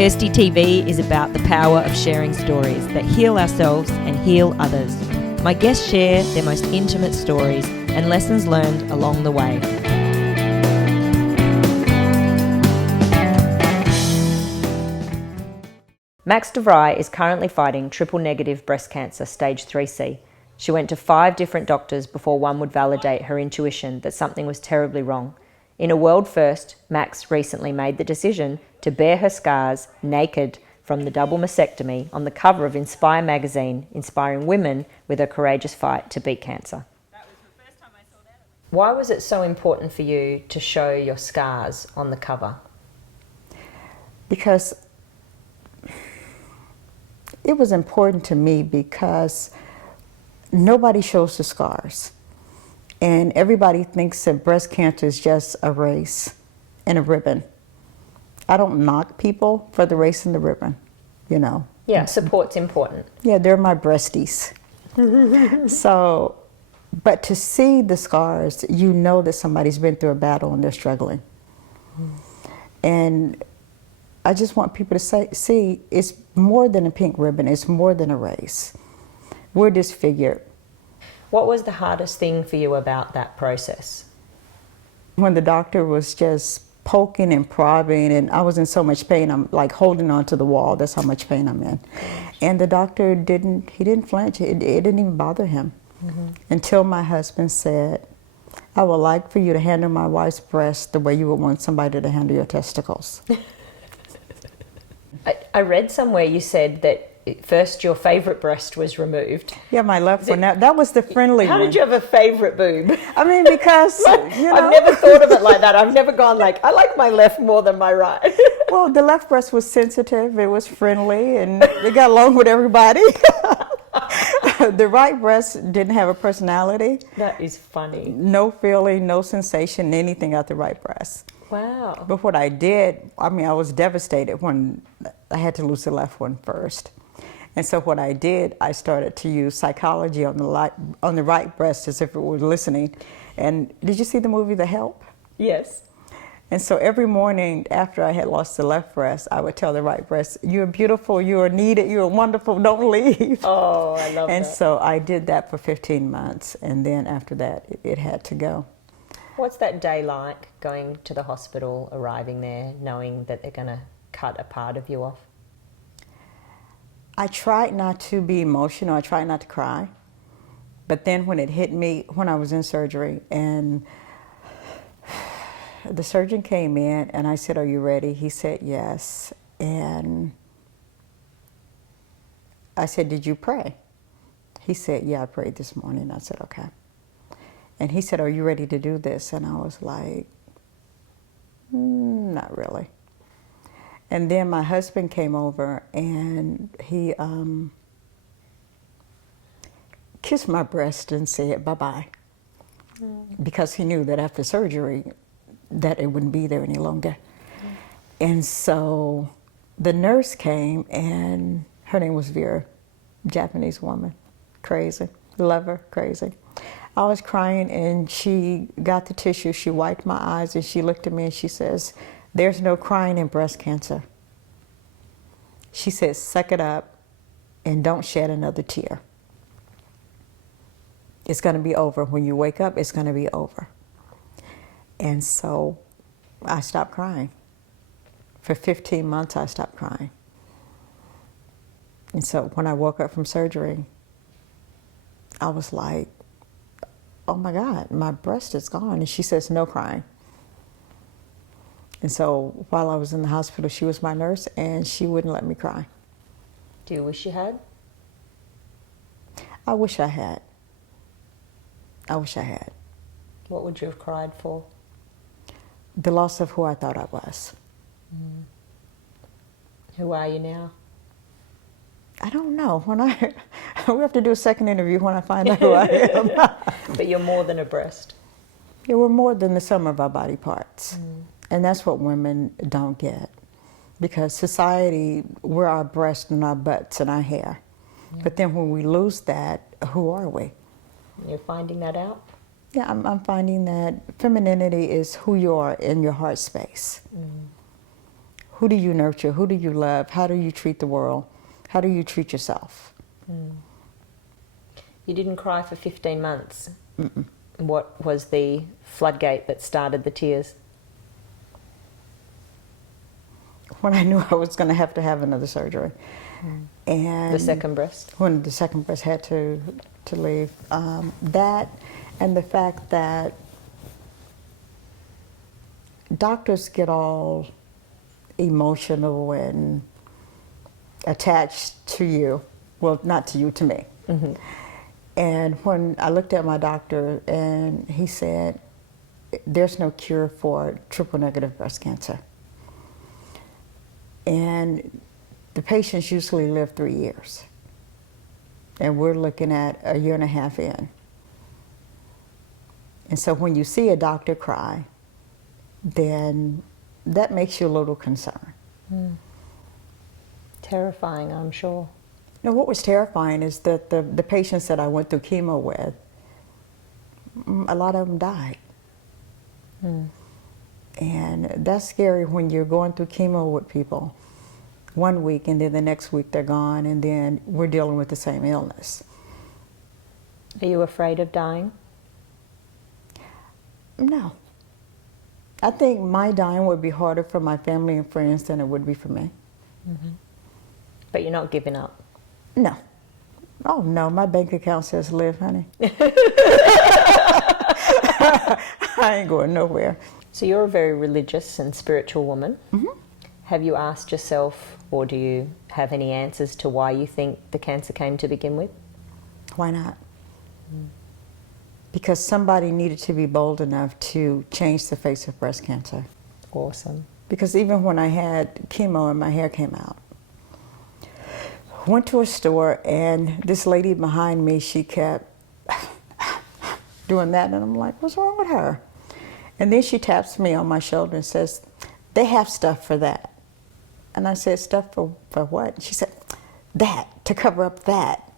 Kirsty TV is about the power of sharing stories that heal ourselves and heal others. My guests share their most intimate stories and lessons learned along the way. Maxine Devereaux is currently fighting triple-negative breast cancer, stage 3C. She went to 5 different doctors before one would validate her intuition that something was terribly wrong. In a world first, Max recently made the decision to bare her scars naked from the double mastectomy on the cover of Enspire Magazine, inspiring women with her courageous fight to beat cancer. Why was it so important for you to show your scars on the cover? Because it was important to me because nobody shows the scars. And everybody thinks that breast cancer is just a race and a ribbon. I don't knock people for the race and the ribbon, you know. Yeah, support's important. Yeah, they're my breasties. So, but to see the scars, you know that somebody's been through a battle and they're struggling. And I just want people to see it's more than a pink ribbon, it's more than a race. We're disfigured. What was the hardest thing for you about that process? When the doctor was just poking and prodding, and I was in so much pain, I'm like holding on to the wall, that's how much pain I'm in. And the doctor didn't flinch, it didn't even bother him. Until my husband said, I would like for you to handle my wife's breast the way you would want somebody to handle your testicles. I read somewhere you said that first your favourite breast was removed. Yeah, my left one. That was the friendly one. How did you have a favourite boob? I mean, because, you know. I've never thought of it like that. I've never gone like, I like my left more than my right. Well, the left breast was sensitive, it was friendly, and it got along with everybody. The right breast didn't have a personality. That is funny. No feeling, no sensation, anything out the right breast. Wow. But what I did, I mean, I was devastated when I had to lose the left one first. And so what I did, I started to use psychology on the right breast as if it were listening. And did you see the movie The Help? Yes. And so every morning after I had lost the left breast, I would tell the right breast, you're beautiful, you are needed, you are wonderful, don't leave. Oh, I love that. And so I did that for 15 months. And then after that, it had to go. What's that day like, going to the hospital, arriving there, knowing that they're going to cut a part of you off? I tried not to be emotional. I tried not to cry. But then when it hit me, when I was in surgery, and the surgeon came in, and I said, are you ready? He said, yes. And I said, did you pray? He said, yeah, I prayed this morning. I said, okay. And he said, are you ready to do this? And I was like, not really. And then my husband came over and he kissed my breast and said bye-bye. Because he knew that after surgery that it wouldn't be there any longer. And so the nurse came, and her name was Vera, Japanese woman, crazy, love her, crazy. I was crying and she got the tissue, she wiped my eyes and she looked at me and she says, there's no crying in breast cancer. She says, suck it up and don't shed another tear. It's going to be over. When you wake up, it's going to be over. And so I stopped crying. For 15 months, I stopped crying. And so when I woke up from surgery, I was like, oh my God, my breast is gone. And she says, no crying. And so while I was in the hospital, she was my nurse and she wouldn't let me cry. Do you wish you had? I wish I had. I wish I had. What would you have cried for? The loss of who I thought I was. Who are you now? I don't know. When we have to do a second interview when I find out who I am. But you're more than a breast. Yeah, we're more than the sum of our body parts. And that's what women don't get. Because society, we're our breasts and our butts and our hair. But then when we lose that, who are we? You're finding that out? Yeah, I'm finding that femininity is who you are in your heart space. who do you nurture? Who do you love? How do you treat the world? How do you treat yourself? You didn't cry for 15 months. Mm-mm. What was the floodgate that started the tears? When I knew I was going to have another surgery. And The second breast? when the second breast had to leave. That and the fact that doctors get all emotional and attached to you. Well, not to you, to me. Mm-hmm. And when I looked at my doctor and he said, there's no cure for triple negative breast cancer. And the patients usually live 3 years. And we're looking at 1.5 years in. And so when you see a doctor cry, then that makes you a little concerned. Terrifying, I'm sure. Now, what was terrifying is that the patients that I went through chemo with, a lot of them died. And that's scary when you're going through chemo with people 1 week and then the next week they're gone, and then we're dealing with the same illness. Are you afraid of dying? No. I think my dying would be harder for my family and friends than it would be for me. But you're not giving up? No. Oh, no, my bank account says live, honey. I ain't going nowhere. So you're a very religious and spiritual woman. Have you asked yourself, or do you have any answers to why you think the cancer came to begin with? Why not? Because somebody needed to be bold enough to change the face of breast cancer. Awesome. Because even when I had chemo and my hair came out, went to a store and this lady behind me, she kept doing that, and I'm like, what's wrong with her? And then she taps me on my shoulder and says, they have stuff for that. And I said, stuff for what? And she said, that, to cover up that.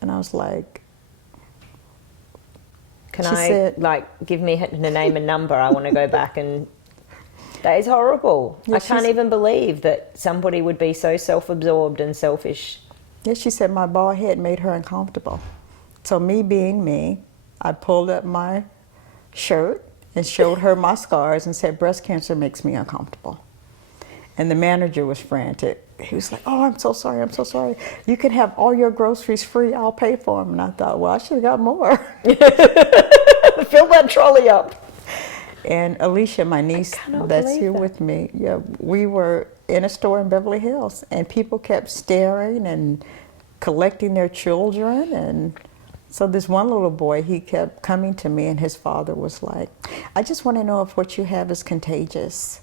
And I was like, Can I, give me the name and number? I want to go back and... That is horrible. Yeah, I can't even believe that somebody would be so self-absorbed and selfish. Yeah, she said my bald head made her uncomfortable. So me being me, I pulled up my shirt and showed her my scars and said, breast cancer makes me uncomfortable. And the manager was frantic. He was like, oh, I'm so sorry, I'm so sorry. You can have all your groceries free, I'll pay for them. And I thought, well, I should have got more. Fill that trolley up. And Alicia, my niece that's here with me, yeah, we were in a store in Beverly Hills, and people kept staring and collecting their children. And so this one little boy, he kept coming to me, and his father was like, I just want to know if what you have is contagious,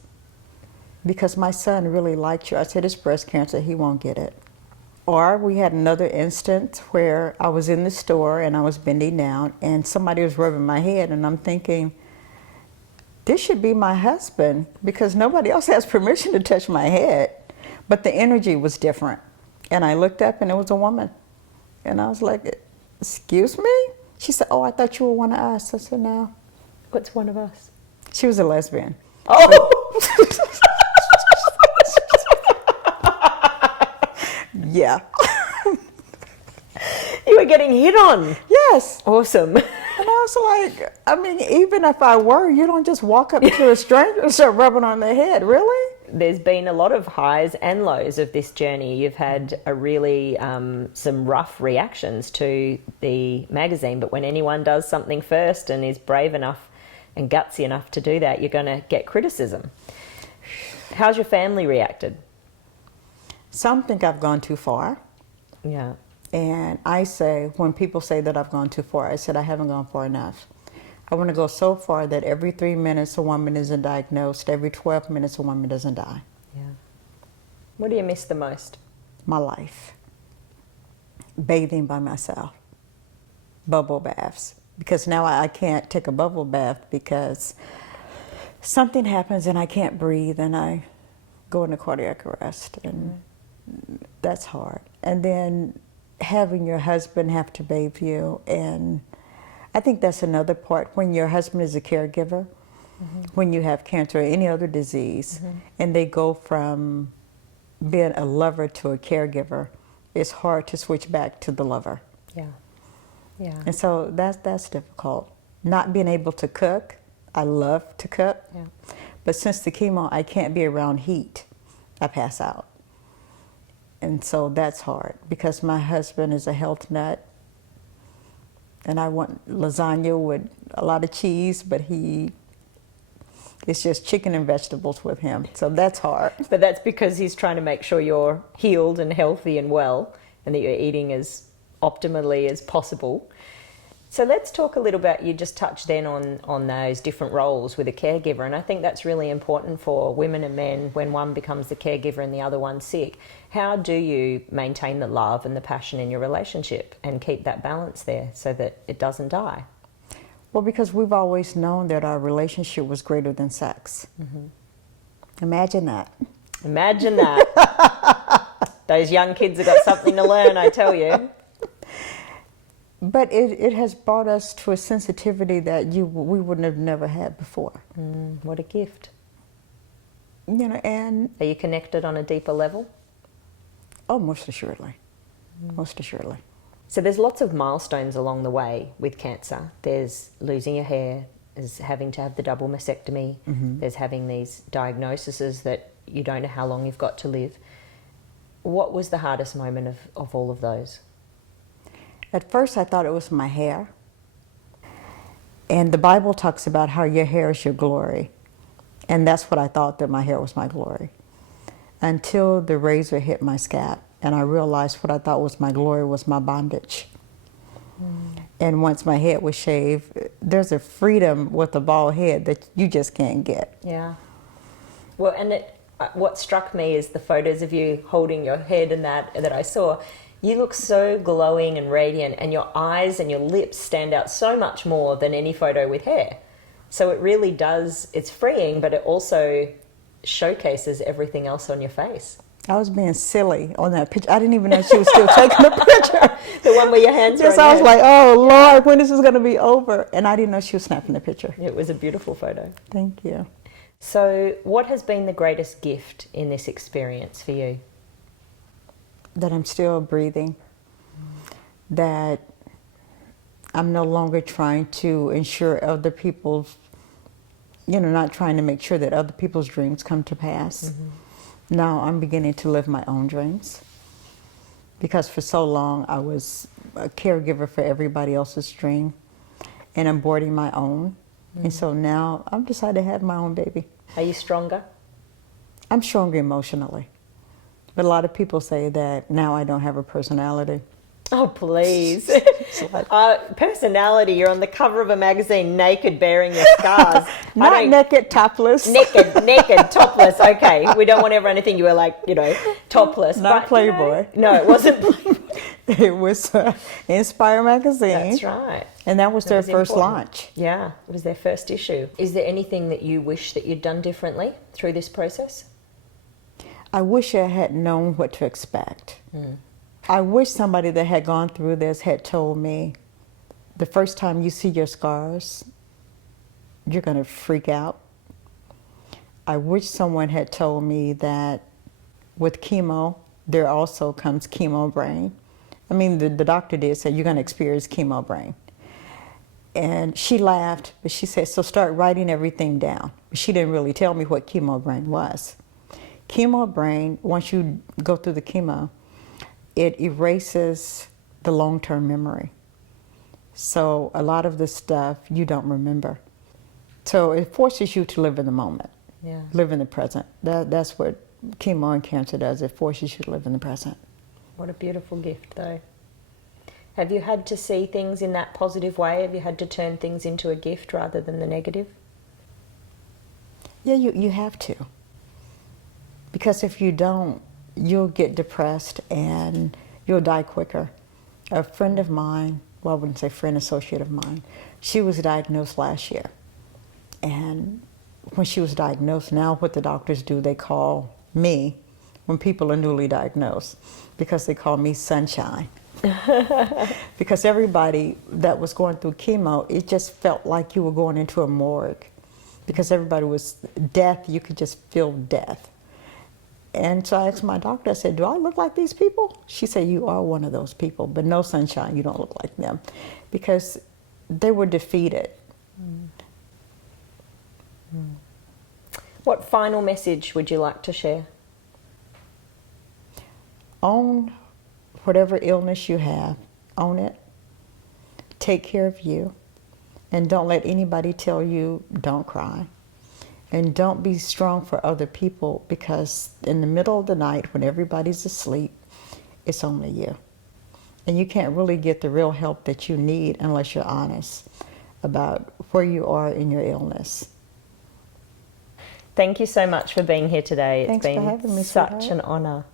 because my son really liked you. I said, it's breast cancer, he won't get it. Or we had another instance where I was in the store and I was bending down and somebody was rubbing my head, and I'm thinking, this should be my husband, because nobody else has permission to touch my head. But the energy was different. And I looked up and it was a woman. And I was like, excuse me? She said, oh, I thought you were one of us. I said, no. What's one of us? She was a lesbian. Oh! Yeah. You were getting hit on. Yes. Awesome. And I was like, I mean, even if I were, you don't just walk up to a stranger and start rubbing on their head, really? There's been a lot of highs and lows of this journey. You've had a really some rough reactions to the magazine, but when anyone does something first and is brave enough and gutsy enough to do that, you're going to get criticism. How's your family reacted? Some think I've gone too far. Yeah. And I say, when people say that I've gone too far, I said I haven't gone far enough. I want to go so far that every 3 minutes a woman isn't diagnosed, every 12 minutes a woman doesn't die. Yeah. What do you miss the most? My life. Bathing by myself. Bubble baths. Because now I can't take a bubble bath because something happens and I can't breathe and I go into cardiac arrest. And that's hard. And then having your husband have to bathe you, and I think that's another part. When your husband is a caregiver, when you have cancer or any other disease, and they go from being a lover to a caregiver, it's hard to switch back to the lover. Yeah. Yeah. And so that's difficult. Not being able to cook. I love to cook. Yeah. But since the chemo, I can't be around heat. I pass out. And so that's hard because my husband is a health nut. And I want lasagna with a lot of cheese, but it's just chicken and vegetables with him. So that's hard. But that's because he's trying to make sure you're healed and healthy and well, and that you're eating as optimally as possible. So let's talk a little bit, you just touched then on those different roles with a caregiver, and I think that's really important for women and men when one becomes the caregiver and the other one's sick. How do you maintain the love and the passion in your relationship and keep that balance there so that it doesn't die? Well, because we've always known that our relationship was greater than sex. Imagine that. Imagine that. Those young kids have got something to learn, I tell you. But it has brought us to a sensitivity that we wouldn't have never had before. What a gift. You know, and Are you connected on a deeper level? oh, most assuredly, most assuredly. So there's lots of milestones along the way with cancer. There's losing your hair, there's having to have the double mastectomy, there's having these diagnoses that you don't know how long you've got to live. What was the hardest moment of all of those? At first, I thought it was my hair. And the Bible talks about how your hair is your glory. And that's what I thought, that my hair was my glory. Until the razor hit my scalp, and I realized what I thought was my glory was my bondage. And once my head was shaved, there's a freedom with a bald head that you just can't get. Yeah. Well, and what struck me is the photos of you holding your head and that I saw. You look so glowing and radiant, and your eyes and your lips stand out so much more than any photo with hair. So it really does, it's freeing, but it also showcases everything else on your face. I was being silly on that picture. I didn't even know she was still taking the picture. The one where your hands Yes, were on I was your like, oh, Lord, when is this going to be over? And I didn't know she was snapping the picture. It was a beautiful photo. Thank you. So what has been the greatest gift in this experience for you? That I'm still breathing, that I'm no longer trying to ensure other people's, not trying to make sure that other people's dreams come to pass. Now I'm beginning to live my own dreams, because for so long I was a caregiver for everybody else's dream, and I'm boarding my own. And so now I've decided to have my own baby. Are you stronger? I'm stronger emotionally. But a lot of people say that now I don't have a personality. Oh, please. Personality, you're on the cover of a magazine naked, bearing your scars. Not naked, topless. Naked, topless. Okay, we don't want everyone to think you were like, topless. Not Playboy. No, it wasn't Playboy. It was Enspire Magazine. That's right. And that was their first launch. Yeah, it was their first issue. Is there anything that you wish that you'd done differently through this process? I wish I had known what to expect. I wish somebody that had gone through this had told me, the first time you see your scars, you're going to freak out. I wish someone had told me that with chemo, there also comes chemo brain. I mean, the doctor did say, you're going to experience chemo brain. And she laughed, but she said, so start writing everything down. But she didn't really tell me what chemo brain was. Chemo brain, once you go through the chemo, it erases the long-term memory. So a lot of the stuff you don't remember. So it forces you to live in the moment, live in the present. That's what chemo and cancer does. It forces you to live in the present. What a beautiful gift, though. Have you had to see things in that positive way? Have you had to turn things into a gift rather than the negative? Yeah, you have to. Because if you don't, you'll get depressed and you'll die quicker. A friend of mine, well, I wouldn't say friend, associate of mine, she was diagnosed last year. And when she was diagnosed, now what the doctors do, they call me, when people are newly diagnosed, because they call me Sunshine. Because everybody that was going through chemo, it just felt like you were going into a morgue, because everybody was death. You could just feel death. And so I asked my doctor, I said, do I look like these people? She said, you are one of those people, but no, sunshine, you don't look like them, because they were defeated. What final message would you like to share? Own whatever illness you have, own it, take care of you, and don't let anybody tell you don't cry. And don't be strong for other people, because in the middle of the night when everybody's asleep, it's only you. And you can't really get the real help that you need unless you're honest about where you are in your illness. Thank you so much for being here today. Thanks for having me, such sweetheart. an honour.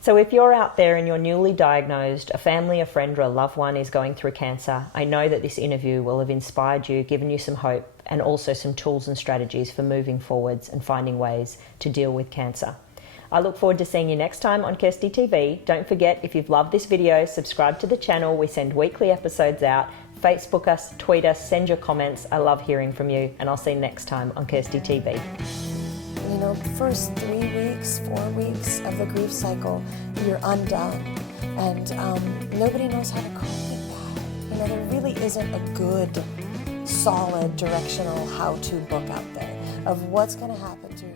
So if you're out there and you're newly diagnosed, a family, a friend or a loved one is going through cancer, I know that this interview will have inspired you, given you some hope, and also some tools and strategies for moving forwards and finding ways to deal with cancer. I look forward to seeing you next time on Kirsty TV. Don't forget, if you've loved this video, subscribe to the channel. We send weekly episodes out. Facebook us, tweet us, send your comments. I love hearing from you, and I'll see you next time on Kirsty TV. You know, first 3 weeks, 4 weeks of the grief cycle, you're undone. And nobody knows how to cope with that. You know, there really isn't a good, solid, directional how-to book out there of what's going to happen to you.